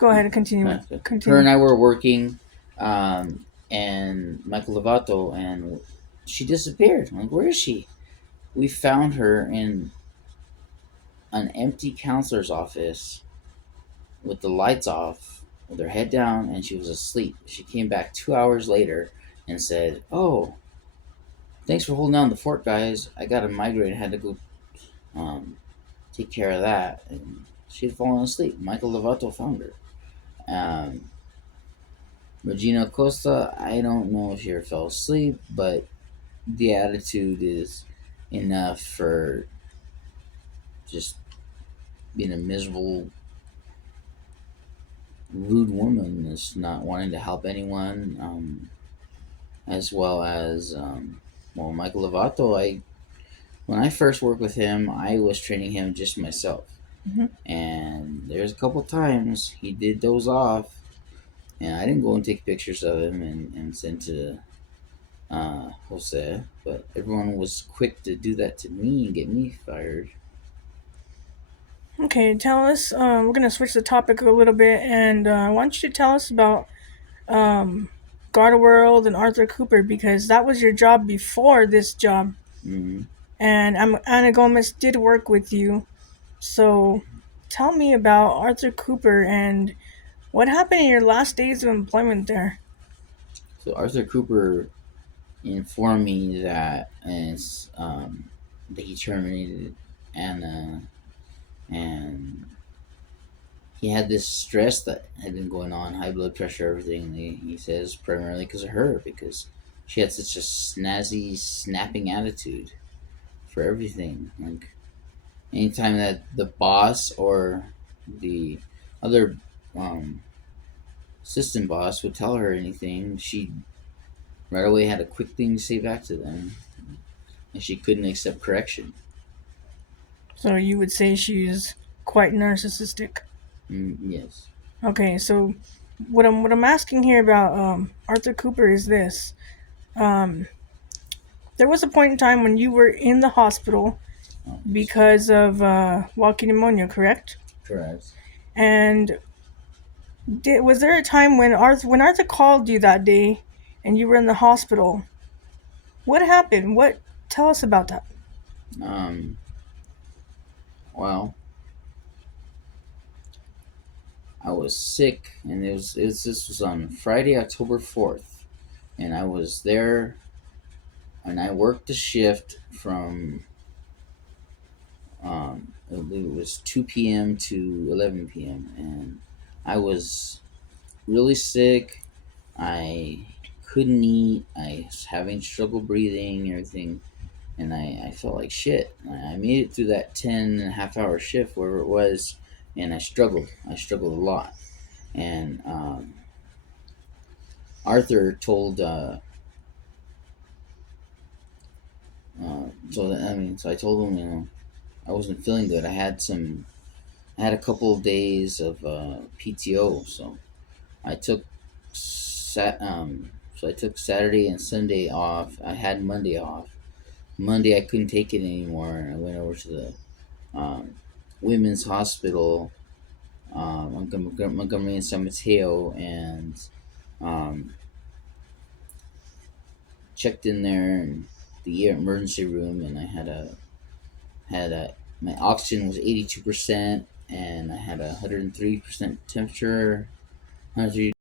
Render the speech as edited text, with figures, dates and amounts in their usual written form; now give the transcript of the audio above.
Go ahead and continue with Her continue. and I were working, and Michael Lovato, and she disappeared. I'm like, where is she? We found her in an empty counselor's office with the lights off, with her head down, and she was asleep. She came back 2 hours later and said, "Oh, thanks for holding down the fort, guys. I got a migraine. I had to go um, take care of that." And she had fallen asleep. Michael Lovato found her. Um, Regina Costa, I don't know if she ever fell asleep, but the attitude is enough for just being a miserable, rude woman that's not wanting to help anyone, as well as, well, Michael Lovato. When I first worked with him, I was training him just myself, Hmm. and there's a couple times he did doze off, and I didn't go and take pictures of him and send to Jose, but everyone was quick to do that to me and get me fired. Okay, tell us. We're gonna switch the topic a little bit, and I want you to tell us about um, Gardaworld and Arthur Cooper because that was your job before this job, Mm-hmm. and Anna Gomez did work with you. So, tell me about Arthur Cooper and what happened in your last days of employment there. So Arthur Cooper informed me that he terminated Anna, and he had this stress that had been going on, high blood pressure, everything. He says primarily because of her, because she had such a snazzy, snapping attitude for everything. Like anytime that the boss or the other um, assistant boss would tell her anything, she right away had a quick thing to say back to them, and she couldn't accept correction. So you would say she's quite narcissistic. Yes. Okay, so what I'm asking here about Arthur Cooper is this: um, there was a point in time when you were in the hospital Yes. because of walking pneumonia, correct? Correct. And was there a time when Arthur called you that day and you were in the hospital? What happened? What Tell us about that. Um, well, I was sick, and this was on Friday, October 4th, and I was there, and I worked the shift from I believe it was 2 p.m. to 11 p.m., and I was really sick. I couldn't eat. I was having trouble breathing, and everything, and I felt like shit. I made it through that 10 and a half hour shift, wherever it was, and I struggled. I struggled a lot. And Arthur told, so I told him, I wasn't feeling good. I had a couple of days of PTO, so I took so I took Saturday and Sunday off. I had Monday off. Monday I couldn't take it anymore. I went over to the um, women's hospital, Montgomery and San Mateo, and um, checked in there in the emergency room, and I had a my oxygen was 82%, and I had 103% temperature, 103